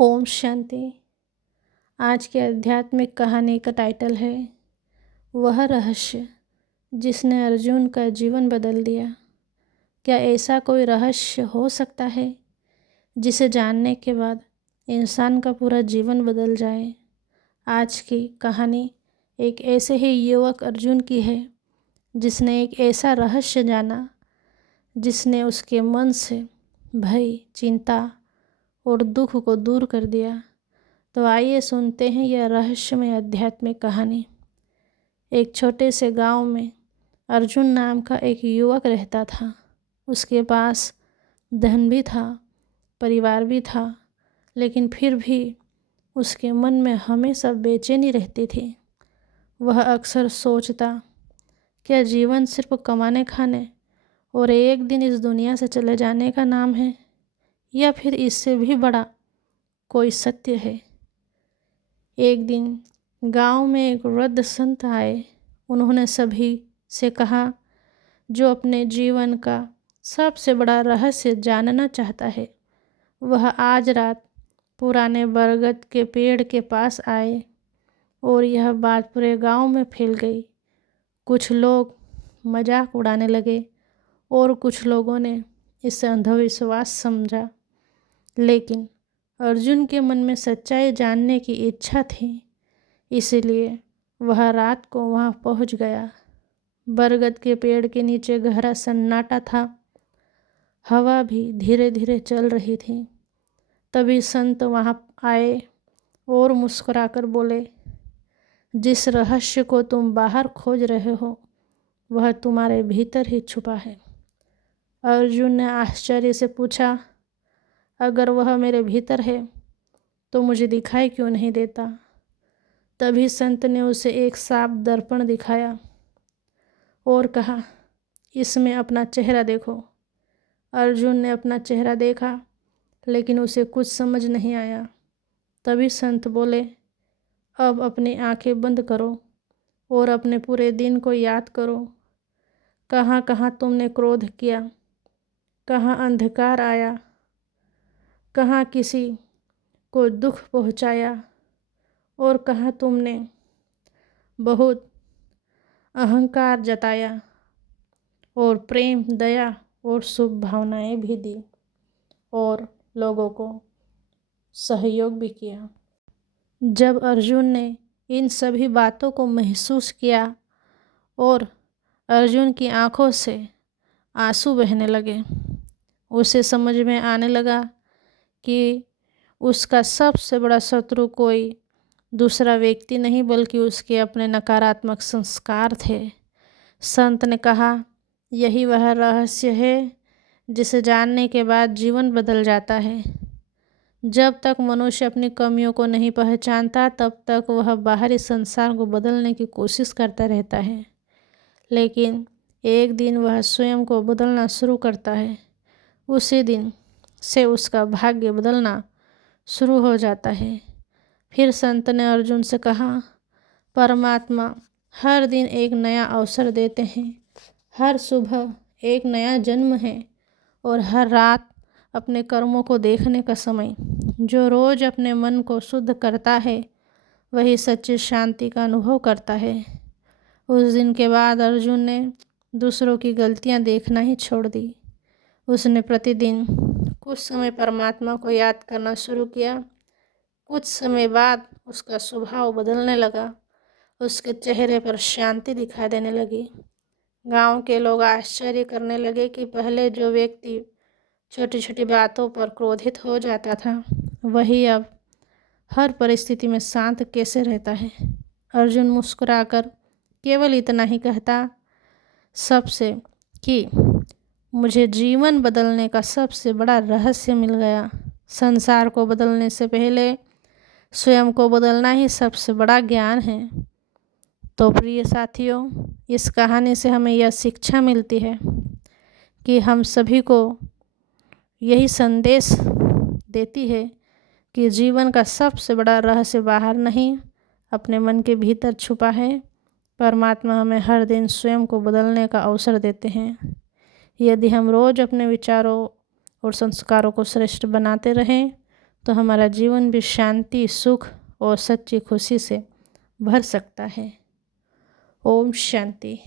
ओम शांति। आज की आध्यात्मिक कहानी का टाइटल है वह रहस्य जिसने अर्जुन का जीवन बदल दिया। क्या ऐसा कोई रहस्य हो सकता है जिसे जानने के बाद इंसान का पूरा जीवन बदल जाए? आज की कहानी एक ऐसे ही युवक अर्जुन की है जिसने एक ऐसा रहस्य जाना जिसने उसके मन से भय, चिंता और दुख को दूर कर दिया। तो आइए सुनते हैं यह रहस्यमय आध्यात्मिक कहानी। एक छोटे से गांव में अर्जुन नाम का एक युवक रहता था। उसके पास धन भी था, परिवार भी था, लेकिन फिर भी उसके मन में हमेशा बेचैनी रहती थी। वह अक्सर सोचता, क्या जीवन सिर्फ कमाने खाने और एक दिन इस दुनिया से चले जाने का नाम है, या फिर इससे भी बड़ा कोई सत्य है? एक दिन गांव में एक वृद्ध संत आए। उन्होंने सभी से कहा, जो अपने जीवन का सबसे बड़ा रहस्य जानना चाहता है वह आज रात पुराने बरगद के पेड़ के पास आए। और यह बात पूरे गांव में फैल गई। कुछ लोग मजाक उड़ाने लगे और कुछ लोगों ने इसे अंधविश्वास समझा, लेकिन अर्जुन के मन में सच्चाई जानने की इच्छा थी, इसलिए वह रात को वहां पहुंच गया। बरगद के पेड़ के नीचे गहरा सन्नाटा था। हवा भी धीरे धीरे चल रही थी। तभी संत वहां आए और मुस्कुराकर बोले, जिस रहस्य को तुम बाहर खोज रहे हो वह तुम्हारे भीतर ही छुपा है। अर्जुन ने आश्चर्य से पूछा, अगर वह मेरे भीतर है तो मुझे दिखाई क्यों नहीं देता? तभी संत ने उसे एक साफ दर्पण दिखाया और कहा, इसमें अपना चेहरा देखो। अर्जुन ने अपना चेहरा देखा, लेकिन उसे कुछ समझ नहीं आया। तभी संत बोले, अब अपनी आंखें बंद करो और अपने पूरे दिन को याद करो। कहाँ कहाँ तुमने क्रोध किया, कहाँ अंधकार आया, कहाँ किसी को दुख पहुँचाया, और कहाँ तुमने बहुत अहंकार जताया और प्रेम, दया और शुभ भावनाएं भी दी और लोगों को सहयोग भी किया। जब अर्जुन ने इन सभी बातों को महसूस किया और अर्जुन की आंखों से आंसू बहने लगे, उसे समझ में आने लगा कि उसका सबसे बड़ा शत्रु कोई दूसरा व्यक्ति नहीं बल्कि उसके अपने नकारात्मक संस्कार थे। संत ने कहा, यही वह रहस्य है जिसे जानने के बाद जीवन बदल जाता है। जब तक मनुष्य अपनी कमियों को नहीं पहचानता तब तक वह बाहरी संसार को बदलने की कोशिश करता रहता है, लेकिन एक दिन वह स्वयं को बदलना शुरू करता है। उसी दिन से उसका भाग्य बदलना शुरू हो जाता है। फिर संत ने अर्जुन से कहा, परमात्मा हर दिन एक नया अवसर देते हैं। हर सुबह एक नया जन्म है और हर रात अपने कर्मों को देखने का समय। जो रोज अपने मन को शुद्ध करता है वही सच्ची शांति का अनुभव करता है। उस दिन के बाद अर्जुन ने दूसरों की गलतियां देखना ही छोड़ दी। उसने प्रतिदिन कुछ समय परमात्मा को याद करना शुरू किया। कुछ समय बाद उसका स्वभाव बदलने लगा। उसके चेहरे पर शांति दिखाई देने लगी। गांव के लोग आश्चर्य करने लगे कि पहले जो व्यक्ति छोटी छोटी बातों पर क्रोधित हो जाता था वही अब हर परिस्थिति में शांत कैसे रहता है। अर्जुन मुस्कुराकर केवल इतना ही कहता सबसे कि मुझे जीवन बदलने का सबसे बड़ा रहस्य मिल गया। संसार को बदलने से पहले स्वयं को बदलना ही सबसे बड़ा ज्ञान है। तो प्रिय साथियों, इस कहानी से हमें यह शिक्षा मिलती है कि हम सभी को यही संदेश देती है कि जीवन का सबसे बड़ा रहस्य बाहर नहीं, अपने मन के भीतर छुपा है। परमात्मा हमें हर दिन स्वयं को बदलने का अवसर देते हैं। यदि हम रोज़ अपने विचारों और संस्कारों को श्रेष्ठ बनाते रहें तो हमारा जीवन भी शांति, सुख और सच्ची खुशी से भर सकता है। ओम शांति।